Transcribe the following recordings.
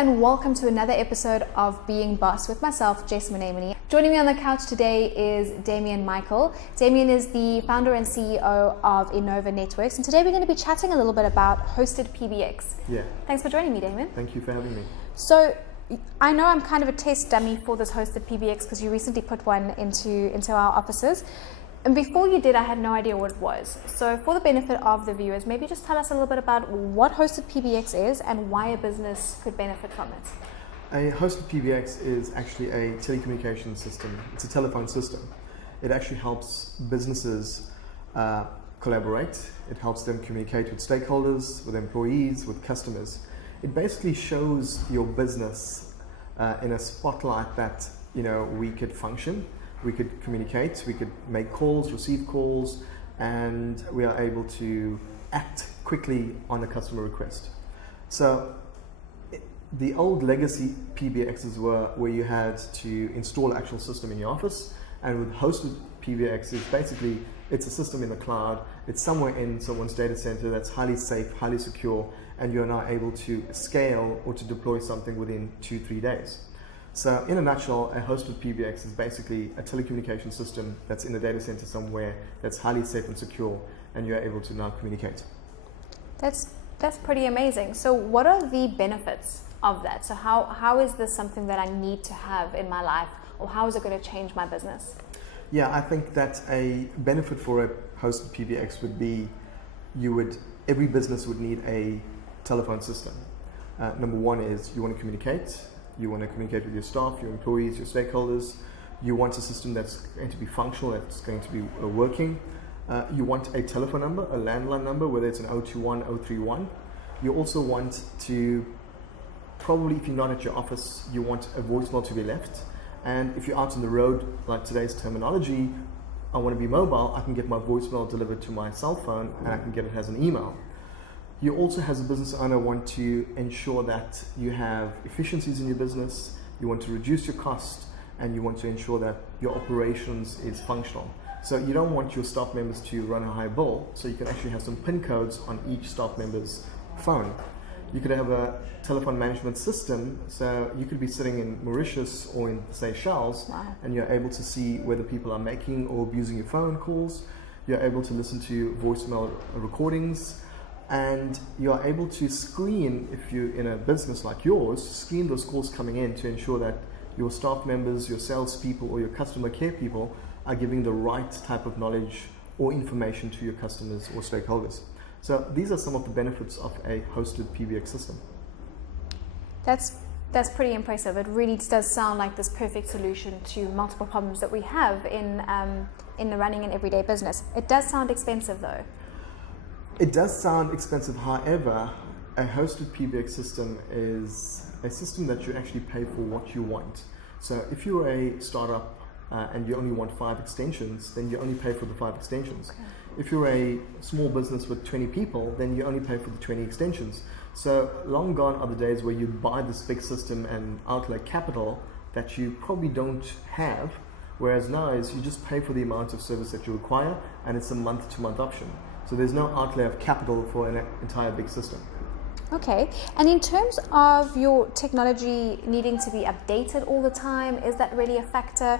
and welcome to another episode of Being Boss with myself, Jess. Joining me on the couch today is Damain Michael. Damain is the founder and CEO of Innovo Networks, and today we're going to be chatting a little bit about Hosted PBX. Yeah. Thanks for joining me, Damain. Thank you for having me. So, I know I'm kind of a test dummy for this Hosted PBX because you recently put one into our offices. And before you did, I had no idea what it was. So for the benefit of the viewers, maybe just tell us a little bit about what Hosted PBX is and why a business could benefit from it. A Hosted PBX is actually a telecommunications system. It's a telephone system. It actually helps businesses collaborate. It helps them communicate with stakeholders, with employees, with customers. It basically shows your business in a spotlight that we could function. We could communicate, we could make calls, receive calls, and we are able to act quickly on a customer request. So the old legacy PBXs were where you had to install an actual system in your office, and with Hosted PBX is basically, it's a system in the cloud, it's somewhere in someone's data center that's highly safe, highly secure, and you're now able to scale or to deploy something within 2-3 days. So in a nutshell, a Hosted PBX is basically a telecommunication system that's in a data center somewhere that's highly safe and secure, and you're able to now communicate. That's pretty amazing. So what are the benefits of that? So how is this something that I need to have in my life, or how is it going to change my business? Yeah, I think that a benefit for a Hosted PBX would be every business would need a telephone system. Number one is you want to communicate. You want to communicate with your staff, your employees, your stakeholders. You want a system that's going to be functional, that's going to be working. You want a telephone number, a landline number, whether it's an 021, 031. You also want to, probably if you're not at your office, you want a voicemail to be left. And if you're out on the road, like today's terminology, I want to be mobile, I can get my voicemail delivered to my cell phone, and I can get it as an email. You also, as a business owner, want to ensure that you have efficiencies in your business, you want to reduce your cost, and you want to ensure that your operations is functional. So you don't want your staff members to run a high bill, so you can actually have some PIN codes on each staff member's phone. You could have a telephone management system, so you could be sitting in Mauritius or in Seychelles, wow, and you're able to see whether people are making or abusing your phone calls. You're able to listen to voicemail recordings, and you are able to screen, if you're in a business like yours, screen those calls coming in to ensure that your staff members, your salespeople, or your customer care people are giving the right type of knowledge or information to your customers or stakeholders. So these are some of the benefits of a Hosted PBX system. That's pretty impressive. It really does sound like this perfect solution to multiple problems that we have in the running an everyday business. It does sound expensive though. It does sound expensive, however, a Hosted PBX system is a system that you actually pay for what you want. So if you're a startup and you only want 5 extensions, then you only pay for the 5 extensions. Okay. If you're a small business with 20 people, then you only pay for the 20 extensions. So long gone are the days where you buy this big system and outlay capital that you probably don't have, whereas now is you just pay for the amount of service that you require, and it's a month-to-month option. So there's no outlay of capital for an entire big system. Okay, and in terms of your technology needing to be updated all the time, is that really a factor?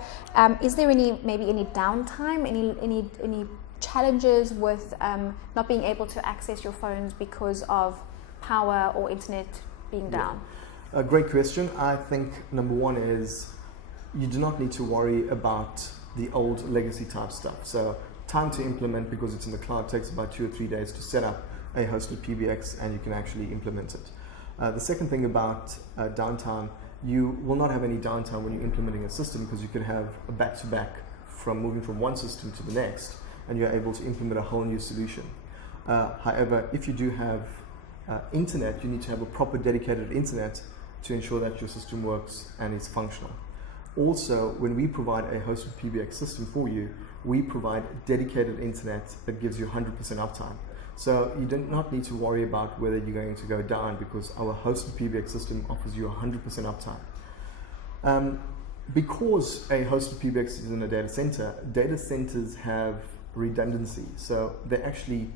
Is there maybe any downtime, any challenges with not being able to access your phones because of power or internet being down? A great question. I think number one is you do not need to worry about the old legacy type stuff. So time to implement, because it's in the cloud, takes about 2 or 3 days to set up a Hosted PBX, and you can actually implement it. The second thing about downtime, you will not have any downtime when you're implementing a system, because you can have a back-to-back from moving from one system to the next, and you're able to implement a whole new solution. However, if you do have internet, you need to have a proper dedicated internet to ensure that your system works and is functional. Also, when we provide a Hosted PBX system for you, we provide dedicated internet that gives you 100% uptime. So you do not need to worry about whether you're going to go down, because our Hosted PBX system offers you 100% uptime. Because a Hosted PBX is in a data center, data centers have redundancy. So they actually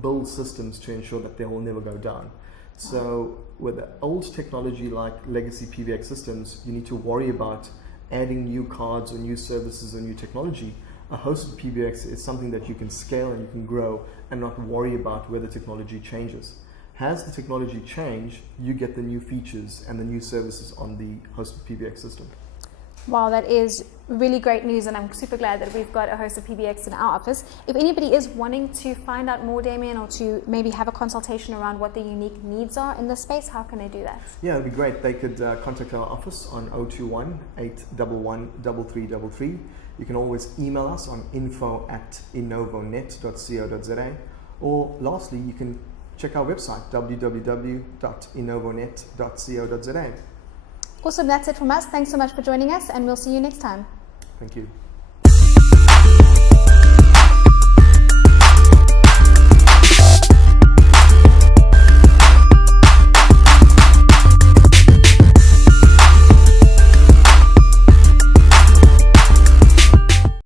build systems to ensure that they will never go down. So with the old technology like legacy PBX systems, you need to worry about adding new cards or new services or new technology. A hosted PBX is something that you can scale and you can grow and not worry about whether technology changes. As the technology change, you get the new features and the new services on the hosted PBX system. Wow, that is really great news, and I'm super glad that we've got a hosted PBX in our office. If anybody is wanting to find out more, Damain, or to maybe have a consultation around what the unique needs are in this space, how can they do that? Yeah, it'd be great. They could contact our office on 021 811 3333. You can always email us on info@innovonet.co.za, or lastly, you can check our website www.innovonet.co.za. Awesome, that's it from us. Thanks so much for joining us, and we'll see you next time. Thank you.